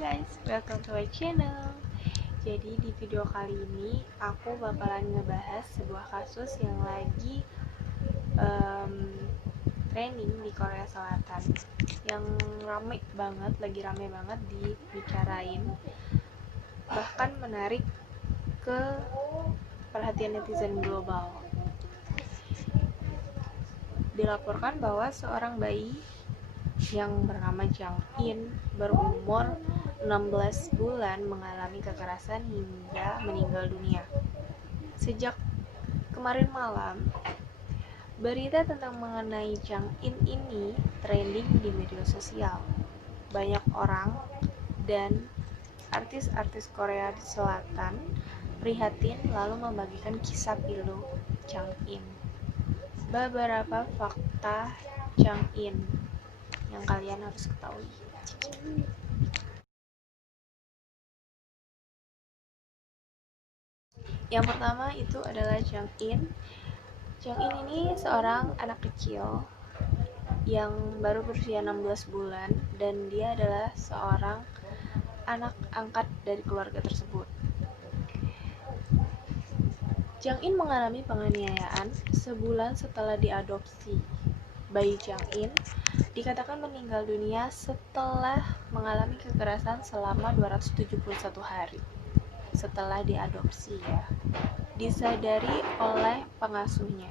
guys, welcome to my channel. Jadi di video kali ini aku bakalan ngebahas sebuah kasus yang lagi trending di Korea Selatan, yang lagi rame banget dibicarain, bahkan menarik ke perhatian netizen global. Dilaporkan bahwa seorang bayi yang bernama Jang In berumur 16 bulan mengalami kekerasan hingga meninggal dunia. Sejak kemarin malam, berita tentang mengenai Jang In ini trending di media sosial. Banyak orang dan artis-artis Korea Selatan prihatin lalu membagikan kisah pilu Jang In. Beberapa fakta Jang In yang kalian harus ketahui. Yang pertama itu adalah Jang In. Jang In ini seorang anak kecil yang baru berusia 16 bulan dan dia adalah seorang anak angkat dari keluarga tersebut. Jang In mengalami penganiayaan sebulan setelah diadopsi. Bayi Jang In dikatakan meninggal dunia setelah mengalami kekerasan selama 271 hari setelah diadopsi ya. Disadari oleh pengasuhnya.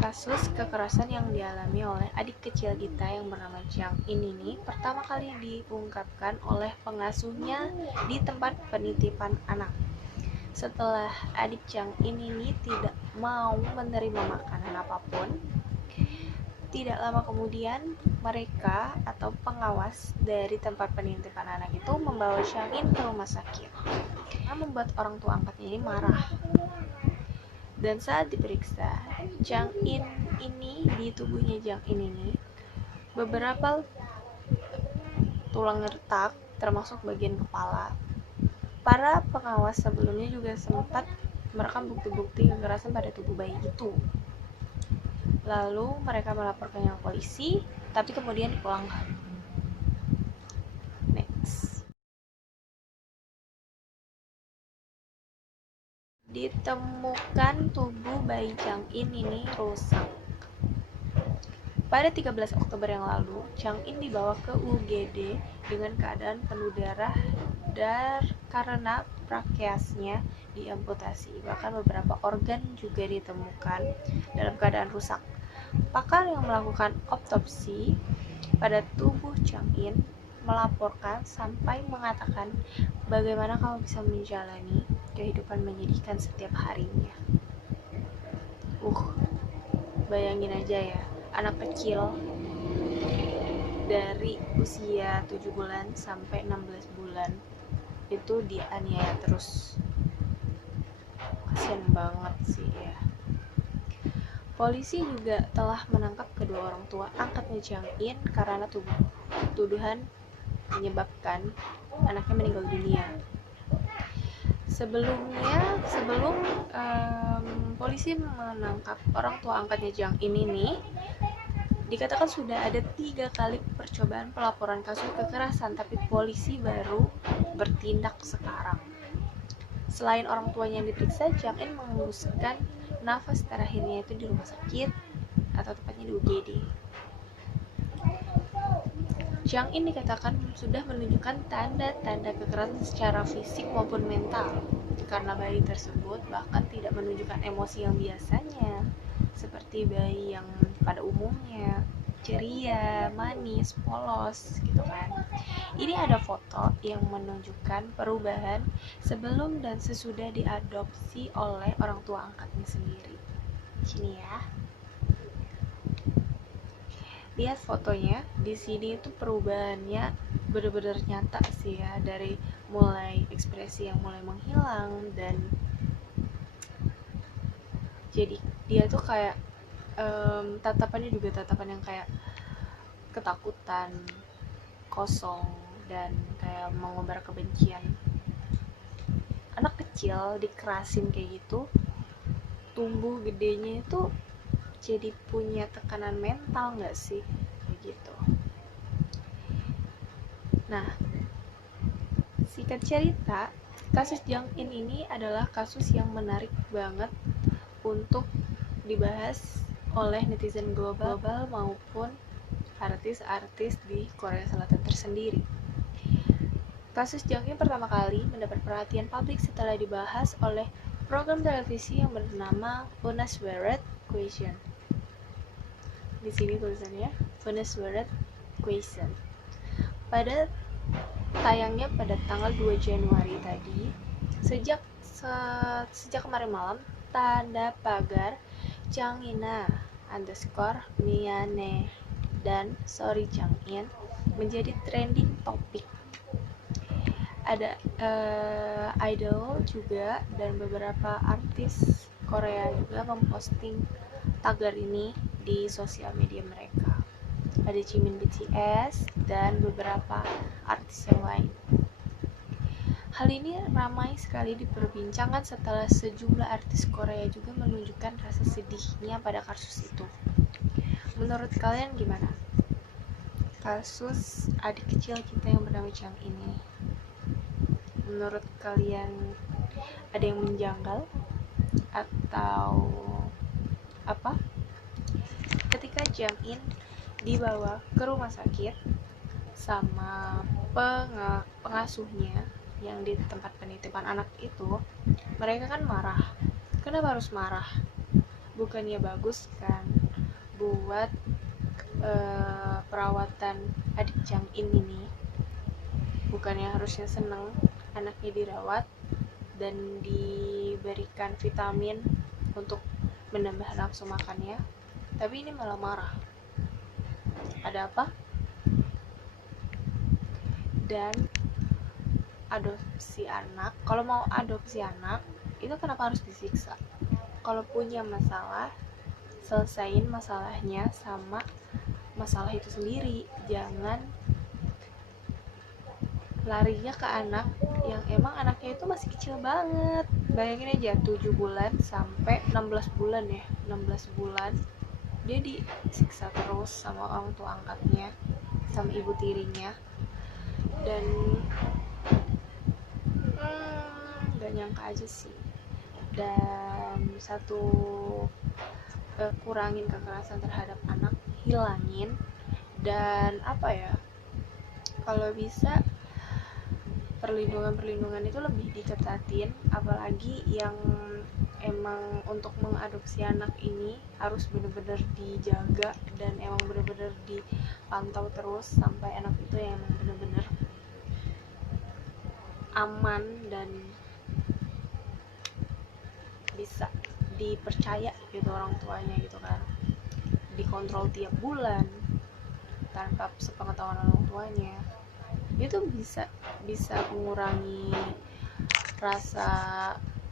Kasus kekerasan yang dialami oleh adik kecil kita yang bernama Jang In ini pertama kali diungkapkan oleh pengasuhnya di tempat penitipan anak. Setelah adik Jang In ini tidak mau menerima makanan apapun, tidak lama kemudian mereka atau pengawas dari tempat penitipan anak itu membawa Jang In ke rumah sakit. Karena membuat orang tua angkatnya ini marah. Dan saat diperiksa, Jang In ini, di tubuhnya Jang In ini beberapa tulang retak termasuk bagian kepala. Para pengawas sebelumnya juga sempat merekam bukti-bukti kekerasan pada tubuh bayi itu. Lalu mereka melaporkannya ke polisi, tapi kemudian dipulangkan. Next. Ditemukan tubuh bayi Jang In ini rusak. Pada 13 Oktober yang lalu, Jang In dibawa ke UGD dengan keadaan penuh darah karena brachiasnya diamputasi. Bahkan beberapa organ juga ditemukan dalam keadaan rusak. Pakar yang melakukan otopsi pada tubuh Jang In melaporkan sampai mengatakan, bagaimana kamu bisa menjalani kehidupan menyedihkan setiap harinya. Bayangin aja ya, anak kecil dari usia 7 bulan sampai 16 bulan itu dianiaya terus. Kasian banget sih ya. Polisi juga telah menangkap kedua orang tua angkatnya Jang In karena tuduhan menyebabkan anaknya meninggal dunia. Sebelum polisi menangkap orang tua angkatnya Jang In ini, dikatakan sudah ada 3 kali percobaan pelaporan kasus kekerasan, tapi polisi baru bertindak sekarang. Selain orang tuanya yang diperiksa, Jang In mengembuskan nafas terakhirnya itu di rumah sakit atau tepatnya di UGD. Jang In dikatakan sudah menunjukkan tanda-tanda kekerasan secara fisik maupun mental, karena bayi tersebut bahkan tidak menunjukkan emosi yang biasanya, seperti bayi yang pada umumnya ceria, manis, polos gitu kan. Ini ada foto yang menunjukkan perubahan sebelum dan sesudah diadopsi oleh orang tua angkatnya sendiri. Sini ya. Lihat fotonya, di sini itu perubahannya benar-benar nyata sih ya, dari mulai ekspresi yang mulai menghilang dan jadi dia tuh kayak tatapannya juga tatapan yang kayak ketakutan, kosong, dan kayak mengumbar kebencian. Anak kecil dikerasin kayak gitu, tumbuh gedenya itu jadi punya tekanan mental nggak sih kayak gitu. Nah, singkat cerita, kasus Jang In ini adalah kasus yang menarik banget untuk dibahas oleh netizen global maupun artis-artis di Korea Selatan tersendiri. Kasus Jang In pertama kali mendapat perhatian publik setelah dibahas oleh program televisi yang bernama Unaswered Question. Di sini tulisannya Unaswered Question. Pada tayangnya pada tanggal 2 Januari tadi, sejak kemarin malam, tanda pagar Jangina _Miane dan Sorry Jang In menjadi trending topik. Ada idol juga dan beberapa artis Korea juga memposting tagar ini di sosial media mereka. Ada Jimin BTS dan beberapa artis yang lain. Hal ini ramai sekali diperbincangkan setelah sejumlah artis Korea juga menunjukkan rasa sedihnya pada kasus itu. Menurut kalian gimana? Kasus adik kecil kita yang bernama Jang ini, menurut kalian ada yang menjanggal atau apa? Ketika Jang In dibawa ke rumah sakit sama pengasuhnya yang di tempat penitipan anak itu, mereka kan marah. Kenapa harus marah? Bukannya bagus kan buat perawatan adik Jang In ini? Bukannya harusnya seneng anaknya dirawat dan diberikan vitamin untuk menambah nafsu makannya, tapi ini malah marah. Ada apa? Dan adopsi anak, kalau mau adopsi anak itu kenapa harus disiksa? Kalau punya masalah, selesain masalahnya sama masalah itu sendiri. Jangan larinya ke anak yang emang anaknya itu masih kecil banget. Bayangin aja 7 bulan sampai 16 bulan ya, 16 bulan dia disiksa terus sama orang tua angkatnya, sama ibu tirinya. Dan gak nyangka aja sih. Dan satu, kurangin kekerasan terhadap anak, hilangin. Dan apa ya, kalau bisa perlindungan itu lebih diketatin, apalagi yang emang untuk mengadopsi anak ini harus benar-benar dijaga dan emang benar-benar dipantau terus sampai anak itu yang emang benar-benar aman dan bisa dipercaya gitu orang tuanya gitu kan, dikontrol tiap bulan tanpa sepengetahuan orang tuanya. Itu bisa mengurangi rasa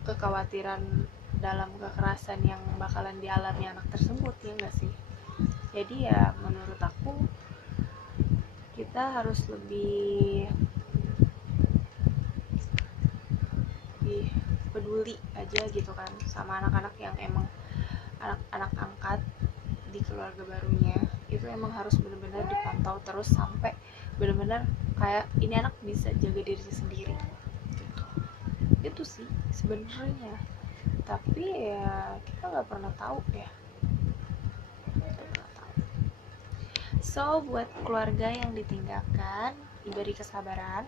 kekhawatiran dalam kekerasan yang bakalan dialami anak tersebut, ya nggak sih? Jadi ya menurut aku kita harus lebih peduli aja gitu kan sama anak-anak yang emang anak-anak angkat di keluarga barunya. Itu emang harus benar-benar dipantau terus sampai benar-benar kayak ini anak bisa jaga dirinya sendiri gitu. Itu sih sebenarnya, tapi ya kita nggak pernah tahu ya. So buat keluarga yang ditinggalkan, diberi kesabaran.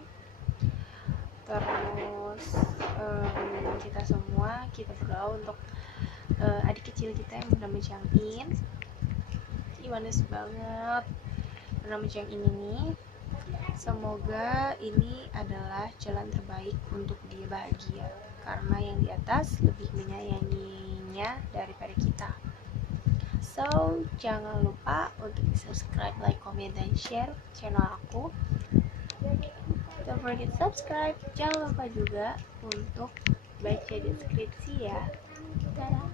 Terus kita semua kita berdoa untuk adik kecil kita yang bernama Jang In. Manis banget bernama Jang In ini. Semoga ini adalah jalan terbaik untuk dia bahagia, karena yang di atas lebih menyayanginya daripada kita. So, jangan lupa untuk subscribe, like, comment, dan share channel aku. Don't forget subscribe. Jangan lupa juga untuk baca deskripsi ya. Dadah.